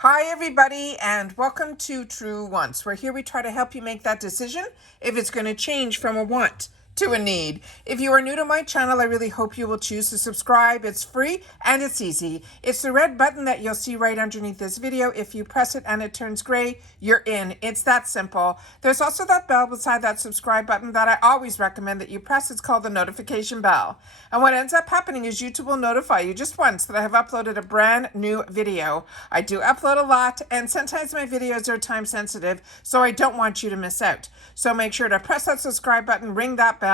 Hi everybody and welcome to True Wants, where here we try to help you make that decision if it's going to change from a want to a need. If you are new to my channel, I really hope you will choose to subscribe. It's free and it's easy. It's the red button that you'll see right underneath this video. If you press it and it turns gray, you're in. It's that simple. There's also that bell beside that subscribe button that I always recommend that you press. It's called the notification bell. And what ends up happening is YouTube will notify you just once that I have uploaded a brand new video. I do upload a lot, and sometimes my videos are time sensitive, so I don't want you to miss out. So make sure to press that subscribe button, ring that bell,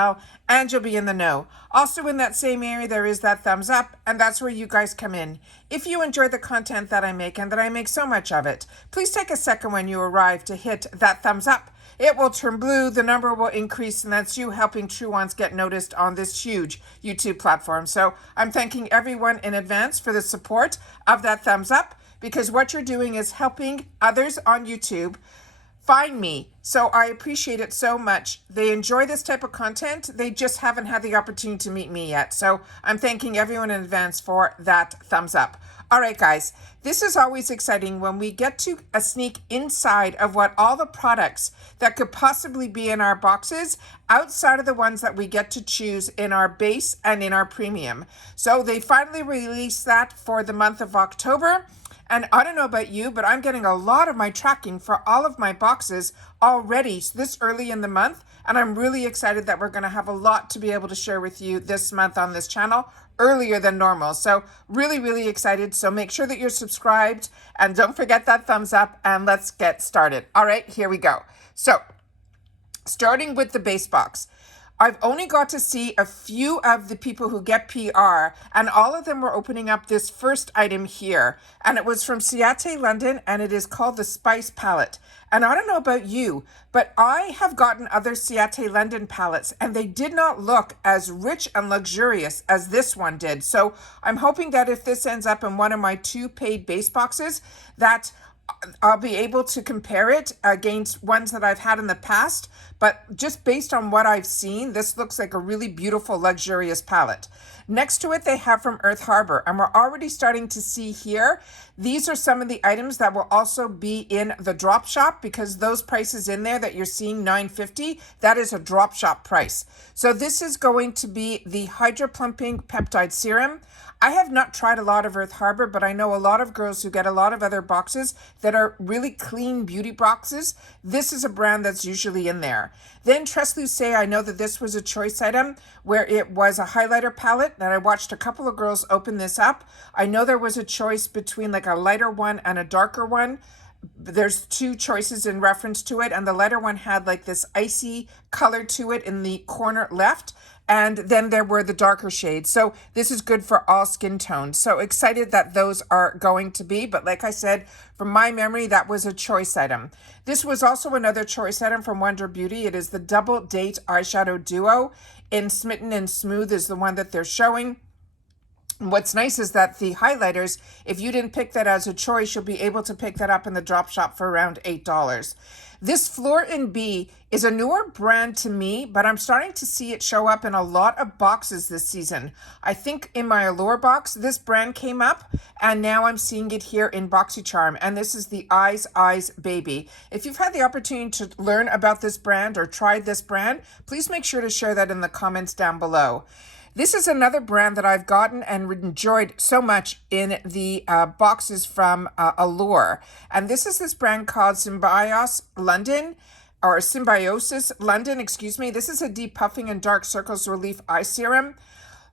and you'll be in the know. Also in that same area, there is that thumbs up, and that's where you guys come in. If you enjoy the content that I make, and that I make so much of it, please take a second when you arrive to hit that thumbs up. It will turn blue, the number will increase, and that's you helping True Ones get noticed on this huge YouTube platform. So I'm thanking everyone in advance for the support of that thumbs up, because what you're doing is helping others on YouTube find me. So I appreciate it so much. They enjoy this type of content. They just haven't had the opportunity to meet me yet. So I'm thanking everyone in advance for that thumbs up. All right, guys, this is always exciting when we get to a sneak inside of what all the products that could possibly be in our boxes outside of the ones that we get to choose in our base and in our premium. So they finally released that for the month of October. And I don't know about you, but I'm getting a lot of my tracking for all of my boxes already this early in the month. And I'm really excited that we're going to have a lot to be able to share with you this month on this channel earlier than normal. So really, really excited. So make sure that you're subscribed and don't forget that thumbs up, and let's get started. All right, here we go. So starting with the base box. I've only got to see a few of the people who get PR, and all of them were opening up this first item here. And it was from Ciate London, and it is called the Spice Palette. And I don't know about you, but I have gotten other Ciate London palettes, and they did not look as rich and luxurious as this one did. So I'm hoping that if this ends up in one of my 2 paid base boxes, that I'll be able to compare it against ones that I've had in the past. But just based on what I've seen, this looks like a really beautiful, luxurious palette. Next to it, they have from Earth Harbor, and we're already starting to see here, these are some of the items that will also be in the drop shop, because those prices in there that you're seeing, $9.50, that is a drop shop price. So this is going to be the Hydra Plumping Peptide Serum. I have not tried a lot of Earth Harbor, but I know a lot of girls who get a lot of other boxes that are really clean beauty boxes. This is a brand that's usually in there. Then Tresluce, I know that this was a choice item where it was a highlighter palette, and I watched a couple of girls open this up. I know there was a choice between like a lighter one and a darker one. There's 2 choices in reference to it, and the lighter one had like this icy color to it in the corner left, and then there were the darker shades. So this is good for all skin tones. So excited that those are going to be, but like I said, from my memory, that was a choice item. This was also another choice item from Wonder Beauty. It is the Double Date Eyeshadow Duo in Smitten and Smooth is the one that they're showing. What's nice is that the highlighters, if you didn't pick that as a choice, you'll be able to pick that up in the drop shop for around $8. This Floor and Bee is a newer brand to me, but I'm starting to see it show up in a lot of boxes this season. I think in my Allure box, this brand came up, and now I'm seeing it here in Boxycharm, and this is the Eyes Baby. If you've had the opportunity to learn about this brand or tried this brand, please make sure to share that in the comments down below. This is another brand that I've gotten and enjoyed so much in the boxes from Allure. And this is this brand called Symbiosis London, or Symbiosis London, excuse me. This is a deep puffing and dark circles relief eye serum.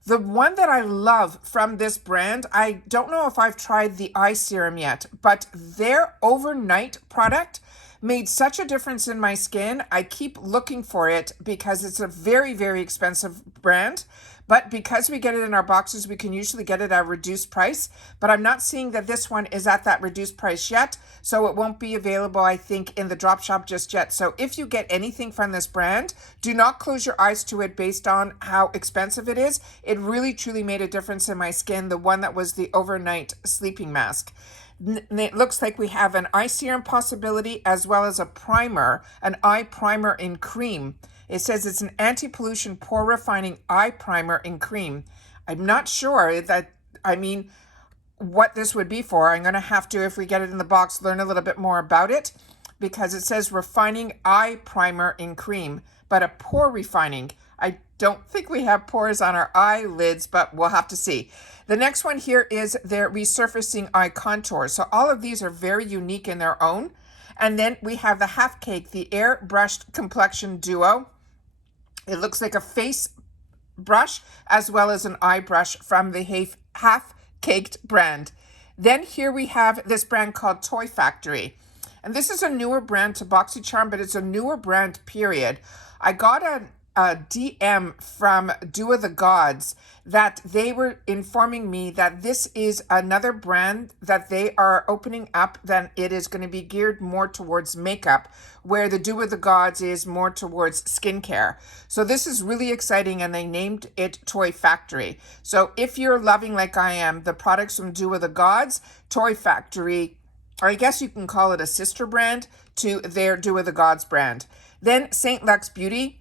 The one that I love from this brand, I don't know if I've tried the eye serum yet, but their overnight product made such a difference in my skin. I keep looking for it because it's a very, very expensive brand. But because we get it in our boxes, we can usually get it at a reduced price. But I'm not seeing that this one is at that reduced price yet. So it won't be available, I think, in the drop shop just yet. So if you get anything from this brand, do not close your eyes to it based on how expensive it is. It really, truly made a difference in my skin. The one that was the overnight sleeping mask. It looks like we have an eye serum possibility as well as a primer, an eye primer in cream. It says it's an anti-pollution pore refining eye primer in cream. I'm not sure that, I mean, what this would be for. I'm going to have to, if we get it in the box, learn a little bit more about it, because it says refining eye primer in cream, but a pore refining. I don't think we have pores on our eyelids, but we'll have to see. The next one here is their Resurfacing Eye Contour. So all of these are very unique in their own. And then we have the Half Cake, the Air Brushed Complexion Duo. It looks like a face brush as well as an eye brush from the Half Caked brand. Then here we have this brand called Toy Factory. And this is a newer brand to Boxycharm, but it's a newer brand, period. I got a DM from Duo the Gods that they were informing me that this is another brand that they are opening up, that it is going to be geared more towards makeup, where the Duo the Gods is more towards skincare. So this is really exciting, and they named it Toy Factory. So if you're loving, like I am, the products from Duo the Gods, Toy Factory, or I guess you can call it a sister brand to their Duo the Gods brand. Then St. Vex Beauty.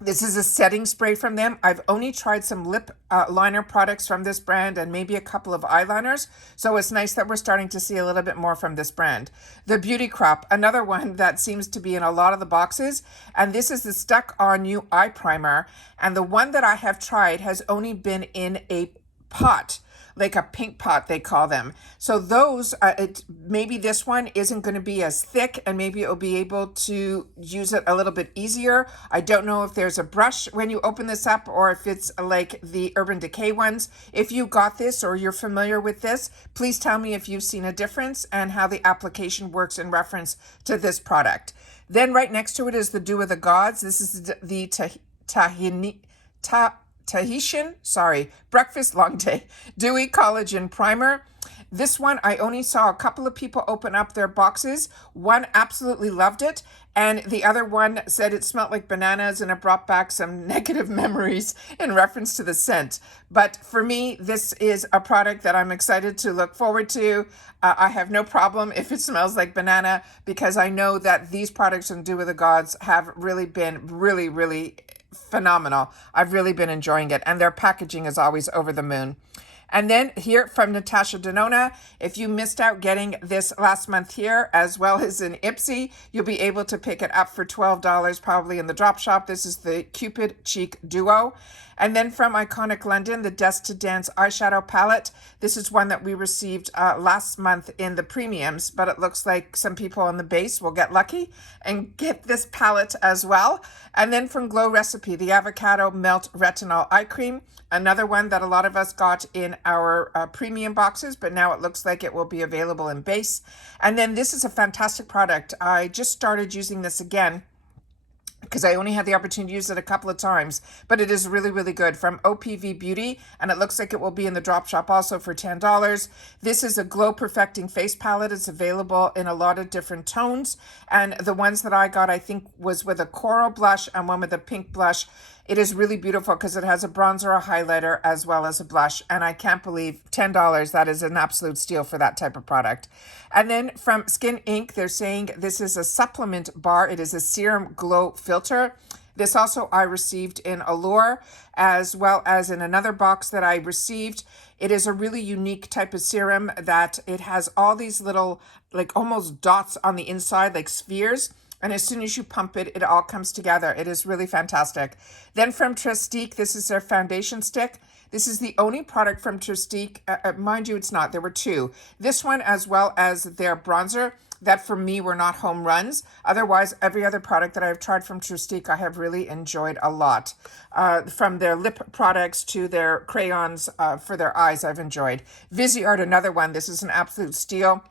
This is a setting spray from them. I've only tried some lip liner products from this brand and maybe a couple of eyeliners. So it's nice that we're starting to see a little bit more from this brand. The Beauty Crop, another one that seems to be in a lot of the boxes. And this is the Stuck On You Eye Primer. And the one that I have tried has only been in a pot, like a pink pot, they call them. So those, maybe this one isn't going to be as thick, and maybe it'll be able to use it a little bit easier. I don't know if there's a brush when you open this up, or if it's like the Urban Decay ones. If you got this or you're familiar with this, please tell me if you've seen a difference and how the application works in reference to this product. Then right next to it is the Duo the Gods. This is the Tahitian breakfast long day dewy collagen primer. This one, I only saw a couple of people open up their boxes. One absolutely loved it, and the other one said it smelled like bananas, and it brought back some negative memories in reference to the scent. But for me, this is a product that I'm excited to look forward to. I have no problem if it smells like banana, because I know that these products from Duo the Gods have really been really phenomenal. I've really been enjoying it, and their packaging is always over the moon. And then here from Natasha Denona, if you missed out getting this last month here, as well as in Ipsy, you'll be able to pick it up for $12 probably in the drop shop. This is the Cupid Cheek Duo. And then from Iconic London, the Dust to Dance eyeshadow palette. This is one that we received last month in the premiums, but it looks like some people on the base will get lucky and get this palette as well. And then from Glow Recipe, the Avocado Melt Retinol Eye Cream. Another one that a lot of us got in our premium boxes, but now it looks like it will be available in base. And then this is a fantastic product. I just started using this again, because I only had the opportunity to use it a couple of times, but it is really good, from OPV Beauty, and it looks like it will be in the drop shop also for $10. This is a glow perfecting face palette. It's available in a lot of different tones, and the ones that I got, I think, was with a coral blush and one with a pink blush. It is really beautiful because it has a bronzer, a highlighter, as well as a blush. And I can't believe $10, that is an absolute steal for that type of product. And then from Skin Inc., they're saying this is a supplement bar. It is a serum glow filter. This also I received in Allure, as well as in another box that I received. It is a really unique type of serum that it has all these little, like almost dots on the inside, like spheres. And as soon as you pump it, it all comes together. It is really fantastic. Then from Trestique, this is their foundation stick. This is the only product from Trestique. Mind you, it's not. There were two. This one, as well as their bronzer, that for me were not home runs. Otherwise, every other product that I've tried from Trestique, I have really enjoyed a lot. From their lip products to their crayons for their eyes, I've enjoyed. Viseart, another one. This is an absolute steal.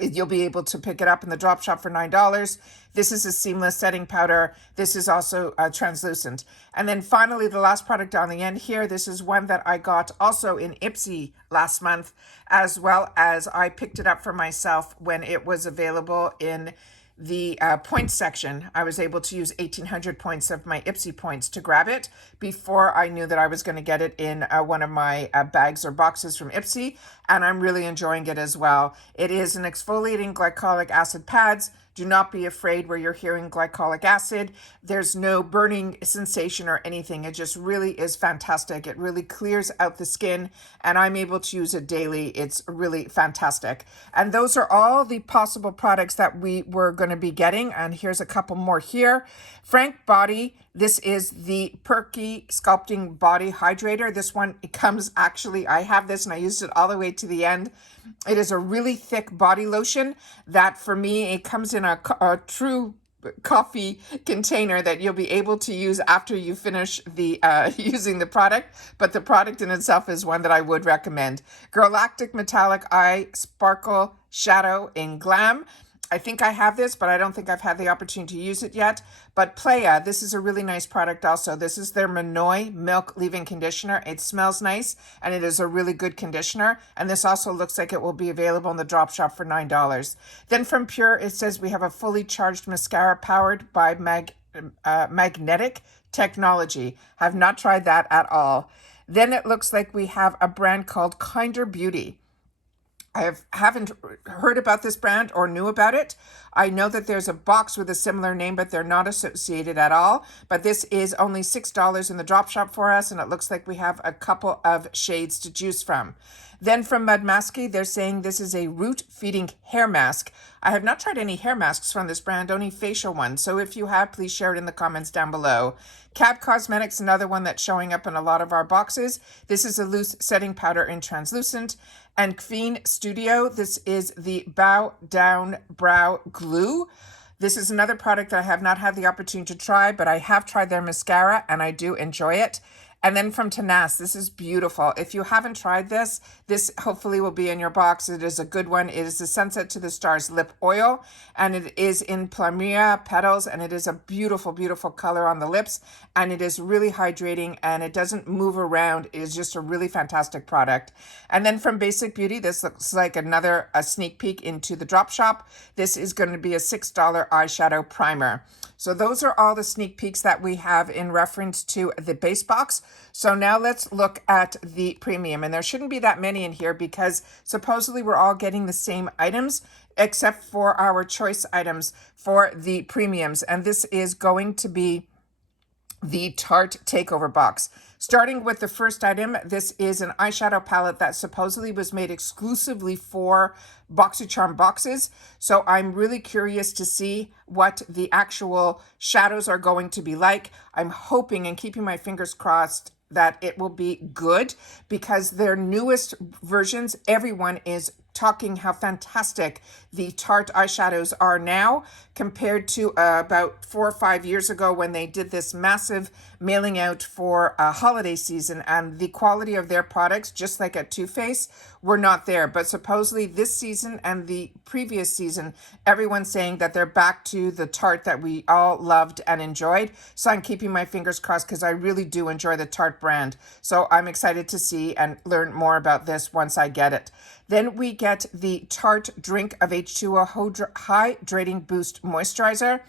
You'll be able to pick it up in the drop shop for $9. This is a seamless setting powder. This is also translucent. And then finally, the last product on the end here, this is one that I got also in Ipsy last month, as well as I picked it up for myself when it was available in the points section. I was able to use 1,800 points of my Ipsy points to grab it before I knew that I was going to get it in one of my bags or boxes from Ipsy. and I'm really enjoying it as well. It is an exfoliating glycolic acid pads. Do not be afraid where you're hearing glycolic acid. There's no burning sensation or anything. It just really is fantastic. It really clears out the skin, and I'm able to use it daily. It's really fantastic. And those are all the possible products that we were going to be getting. And here's a couple more here. Frank Body. This is the Perky Sculpting Body Hydrator. This one, it comes actually, I have this and I used it all the way to the end. It is a really thick body lotion that for me, it comes in a true coffee container that you'll be able to use after you finish the using the product, but the product in itself is one that I would recommend. Galactic Metallic Eye Sparkle Shadow in Glam. I think I have this, but I don't think I've had the opportunity to use it yet. But Playa, this is a really nice product also. This is their Monoi Milk Leave-In Conditioner. It smells nice, and it is a really good conditioner. And this also looks like it will be available in the drop shop for $9. Then from Pure, it says we have a fully charged mascara powered by magnetic technology. Have not tried that at all. Then it looks like we have a brand called Kinder Beauty. I haven't heard about this brand or knew about it. I know that there's a box with a similar name, but they're not associated at all. But this is only $6 in the drop shop for us, and it looks like we have a couple of shades to choose from. Then from Mud Masky, they're saying this is a root feeding hair mask. I have not tried any hair masks from this brand, only facial ones. So if you have, please share it in the comments down below. Cab Cosmetics, another one that's showing up in a lot of our boxes. This is a loose setting powder in translucent. And Kveen Studio, this is the Bow Down Brow Glue. This is another product that I have not had the opportunity to try, but I have tried their mascara and I do enjoy it. And then from Tanas, this is beautiful. If you haven't tried this, this hopefully will be in your box. It is a good one. It is the Sunset to the Stars Lip Oil, and it is in Plumia Petals, and it is a beautiful, beautiful color on the lips, and it is really hydrating, and it doesn't move around. It is just a really fantastic product. And then from Basic Beauty, this looks like a sneak peek into the drop shop. This is going to be a $6 eyeshadow primer. So those are all the sneak peeks that we have in reference to the base box. So now let's look at the premium. And there shouldn't be that many in here because supposedly we're all getting the same items except for our choice items for the premiums. And this is going to be the Tarte Takeover box. Starting with the first item, this is an eyeshadow palette that supposedly was made exclusively for Boxycharm boxes. So I'm really curious to see what the actual shadows are going to be like. I'm hoping and keeping my fingers crossed that it will be good because their newest versions, everyone is talking how fantastic the Tarte eyeshadows are now compared to about 4 or 5 years ago when they did this massive mailing out for a holiday season, and the quality of their products, just like at Too Faced, were not there. But supposedly this season and the previous season, everyone's saying that they're back to the Tarte that we all loved and enjoyed. So I'm keeping my fingers crossed because I really do enjoy the Tarte brand. So I'm excited to see and learn more about this once I get it. Then we get the Tarte Drink of H2O Hydrating Boost Moisturizer.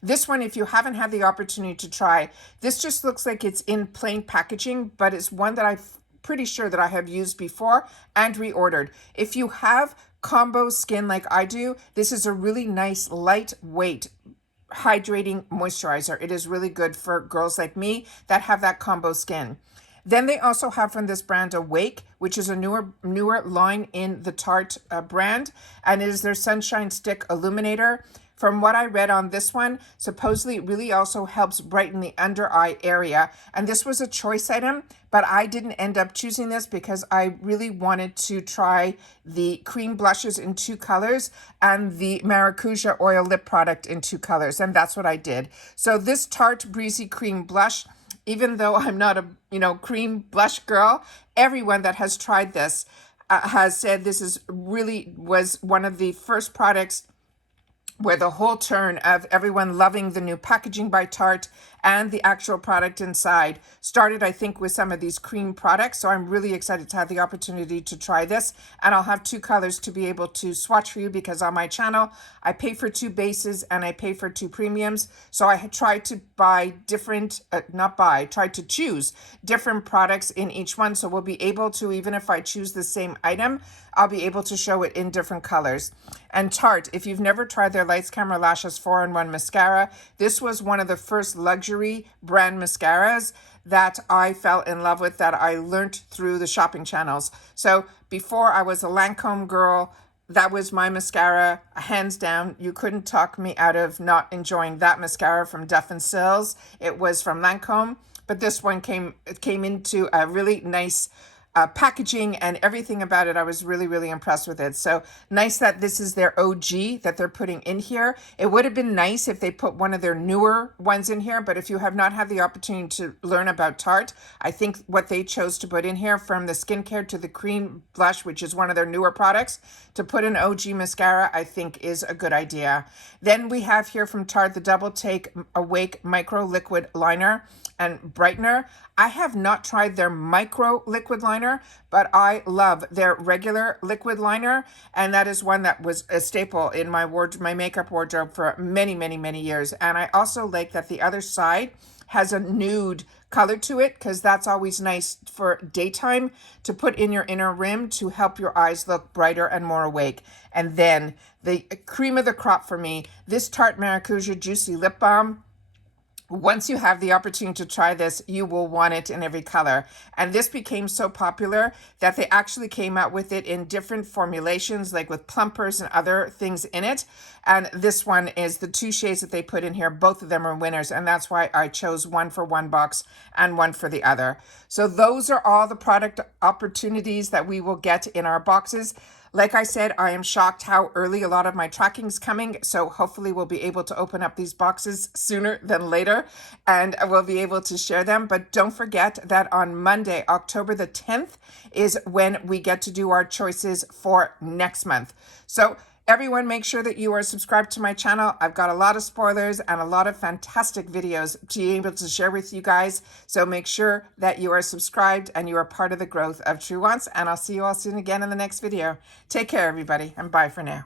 This one, if you haven't had the opportunity to try, this just looks like it's in plain packaging, but it's one that I'm pretty sure that I have used before and reordered. If you have combo skin like I do, this is a really nice, lightweight, hydrating moisturizer. It is really good for girls like me that have that combo skin. Then they also have from this brand Awake, which is a newer line in the Tarte brand, and it is their Sunshine Stick Illuminator. From what I read on this one, supposedly it really also helps brighten the under eye area. And this was a choice item, but I didn't end up choosing this because I really wanted to try the cream blushes in 2 colors and the Maracouza oil lip product in 2 colors. And that's what I did. So this Tarte Breezy Cream Blush, even though I'm not a cream blush girl, everyone that has tried this has said this was one of the first products where the whole turn of everyone loving the new packaging by Tarte and the actual product inside. Started, I think, with some of these cream products, so I'm really excited to have the opportunity to try this, and I'll have 2 colors to be able to swatch for you, because on my channel I pay for 2 bases and I pay for 2 premiums, so I had tried to buy different, tried to choose different products in each one, so we'll be able to, even if I choose the same item, I'll be able to show it in different colors. And Tarte, if you've never tried their Lights Camera Lashes 4-in-1 mascara, this was one of the first luxury brand mascaras that I fell in love with, that I learned through the shopping channels. So before, I was a Lancome girl. That was my mascara, hands down. You couldn't talk me out of not enjoying that mascara from Duff & Sills. It was from Lancome, but this one came into a really nice packaging, and everything about it, I was really, really impressed with it. So nice that this is their OG that they're putting in here. It would have been nice if they put one of their newer ones in here, but if you have not had the opportunity to learn about Tarte, I think what they chose to put in here, from the skincare to the cream blush, which is one of their newer products, to put an OG mascara, I think is a good idea. Then we have here from Tarte the Double Take Awake Micro Liquid Liner and Brightener. I have not tried their micro liquid liner, but I love their regular liquid liner, and that is one that was a staple in my makeup wardrobe for many, many, many years. And I also like that the other side has a nude color to it, because that's always nice for daytime to put in your inner rim to help your eyes look brighter and more awake. And then the cream of the crop for me, this Tarte Maracouza Juicy Lip Balm. Once you have the opportunity to try this, you will want it in every color. And this became so popular that they actually came out with it in different formulations, like with plumpers and other things in it. And this one is the 2 shades that they put in here. Both of them are winners, and that's why I chose one for one box and one for the other. So those are all the product opportunities that we will get in our boxes. Like I said, I am shocked how early a lot of my tracking's coming, so hopefully we'll be able to open up these boxes sooner than later, and we'll be able to share them. But don't forget that on Monday, October the 10th, is when we get to do our choices for next month. So everyone, make sure that you are subscribed to my channel. I've got a lot of spoilers and a lot of fantastic videos to be able to share with you guys. So make sure that you are subscribed and you are part of the growth of True Wants. And I'll see you all soon again in the next video. Take care, everybody, and bye for now.